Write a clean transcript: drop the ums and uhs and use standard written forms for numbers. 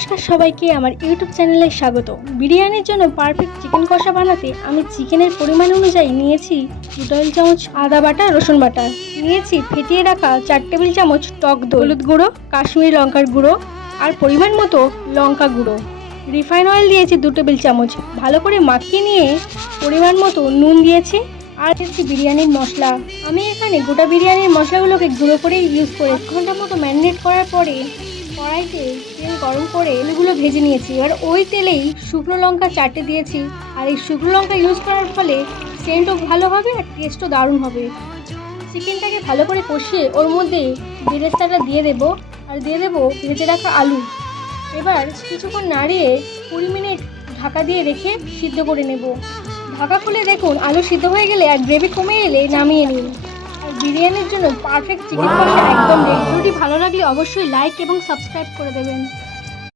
নমস্কার সবাইকে আমার ইউটিউব চ্যানেলে স্বাগত। বিরিয়ানির জন্য পারফেক্ট চিকেন কষা বানাতে আমি চিকেনের পরিমাণ অনুযায়ী নিয়েছি 2 টেবিল চামচ আদা বাটা, রসুন বাটা, নিয়েছি ফেটিয়ে রাখা 4 টেবিল চামচ টক দই, হলুদ গুঁড়ো, কাশ্মীরি লঙ্কার গুঁড়ো আর পরিমাণ মতো লঙ্কা গুঁড়ো, রিফাইন অয়েল দিয়েছি 2 টেবিল চামচ। ভালো করে মাখিয়ে নিয়ে পরিমাণ মতো নুন দিয়েছি আর দিচ্ছি বিরিয়ানির মশলা। আমি এখানে গোটা বিরিয়ানির মশলাগুলোকে গুঁড়ো করে ইউজ করে 1 ঘন্টার মতো ম্যারিনেট করার পরে কড়াইতে তেল গরম করে আলুগুলো ভেজে নিয়েছি। এবার ওই তেলেই শুকনো লঙ্কা 4টে দিয়েছি। আর এই শুকনো লঙ্কা ইউজ করার ফলে সেন্টও ভালো হবে আর টেস্টও দারুণ হবে। চিকেনটাকে ভালো করে কষিয়ে ওর মধ্যে বেরেস্তাটা দিয়ে দেবো আর দিয়ে দেবো ভেজে রাখা আলু। এবার কিছুক্ষণ নাড়িয়ে 20 মিনিট ঢাকা দিয়ে রেখে সিদ্ধ করে নেব। ঢাকা খুলে দেখুন আলু সিদ্ধ হয়ে গেলে আর গ্রেভি কমে এলে নামিয়ে নিন। আর বিরিয়ানির জন্য পারফেক্ট চিকেন কষা একদম রেডি। ভিডিওটি ভালো লাগলে অবশ্যই লাইক এবং সাবস্ক্রাইব করে দেবেন।